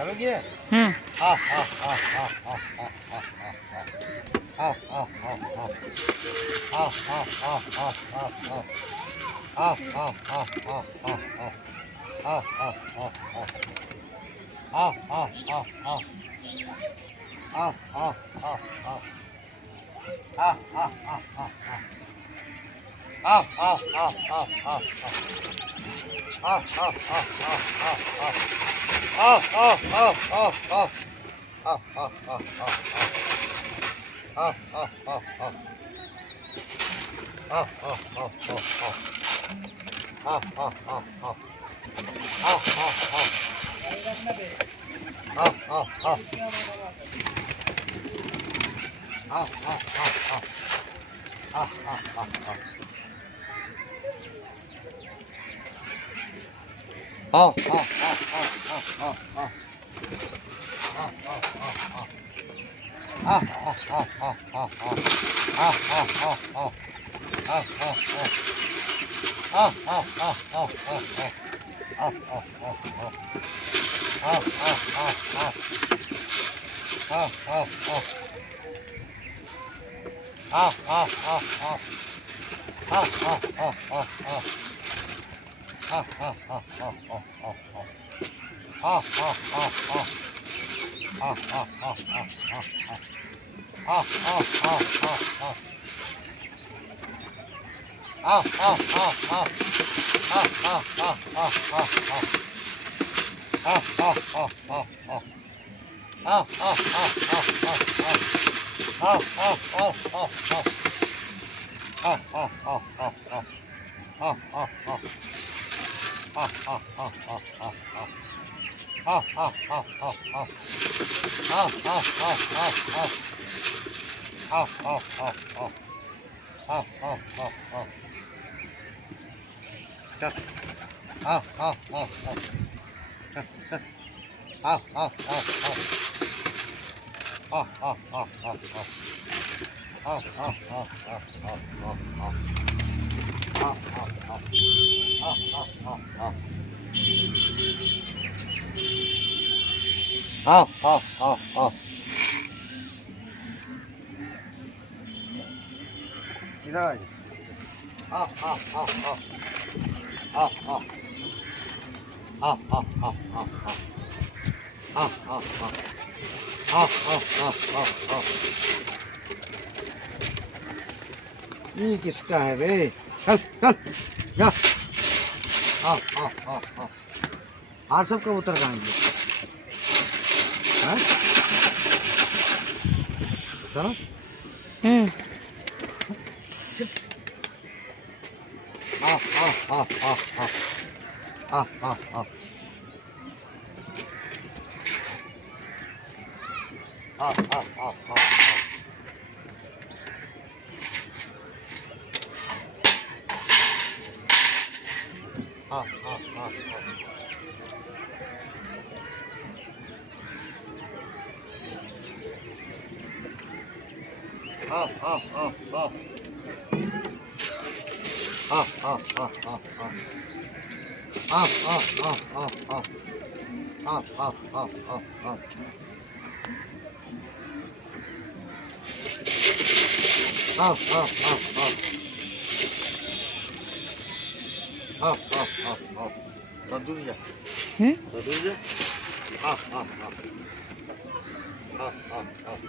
चालू किया हम्म। आ आ आ आ आ आ आ आ आ आ आ आ आ ये किसका है बे? चल चल जा। और सब कबूतर कहाँ हैं? हाँ? चलो। हम्म। आ आ आ आ आ आ आ Badurja. हम्म। Badurja. Ah, ah, ah. Ah, ah, ah.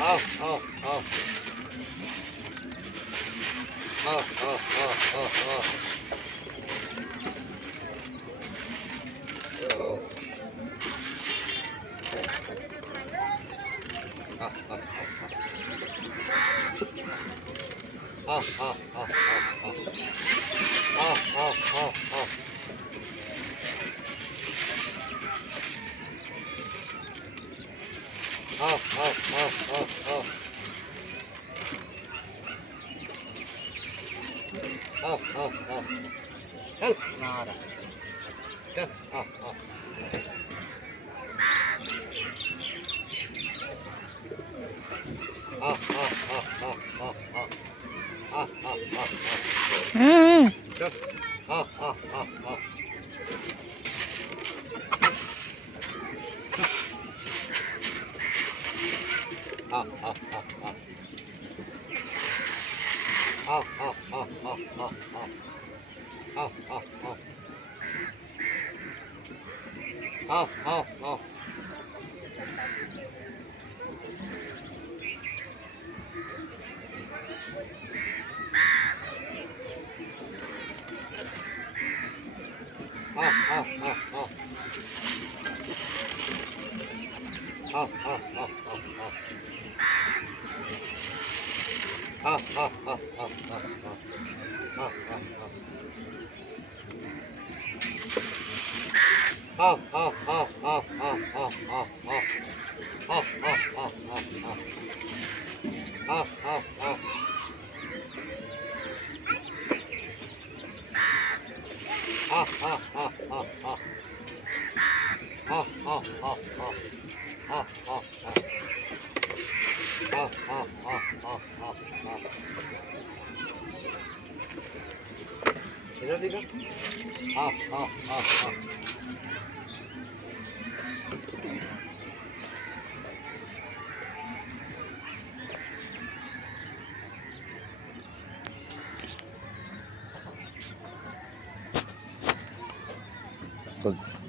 Ah, ah, ah, ah. Ah, ah, ah. Ah, ah, ah, ah, ah. Ah, ah, ah, ah, ah. Ah, ah, ah, ah. Ah, ah, ah, ah, ah. Ah, ah, ah. Help. Nada. Help. Ah, ah. Ah, ah, ah, ah, ah, ah. Ah, ah, ah, ah. हम्म। Help. Ah, ah, ah, ah. इधर देखो हाँ हाँ हाँ हाँ बस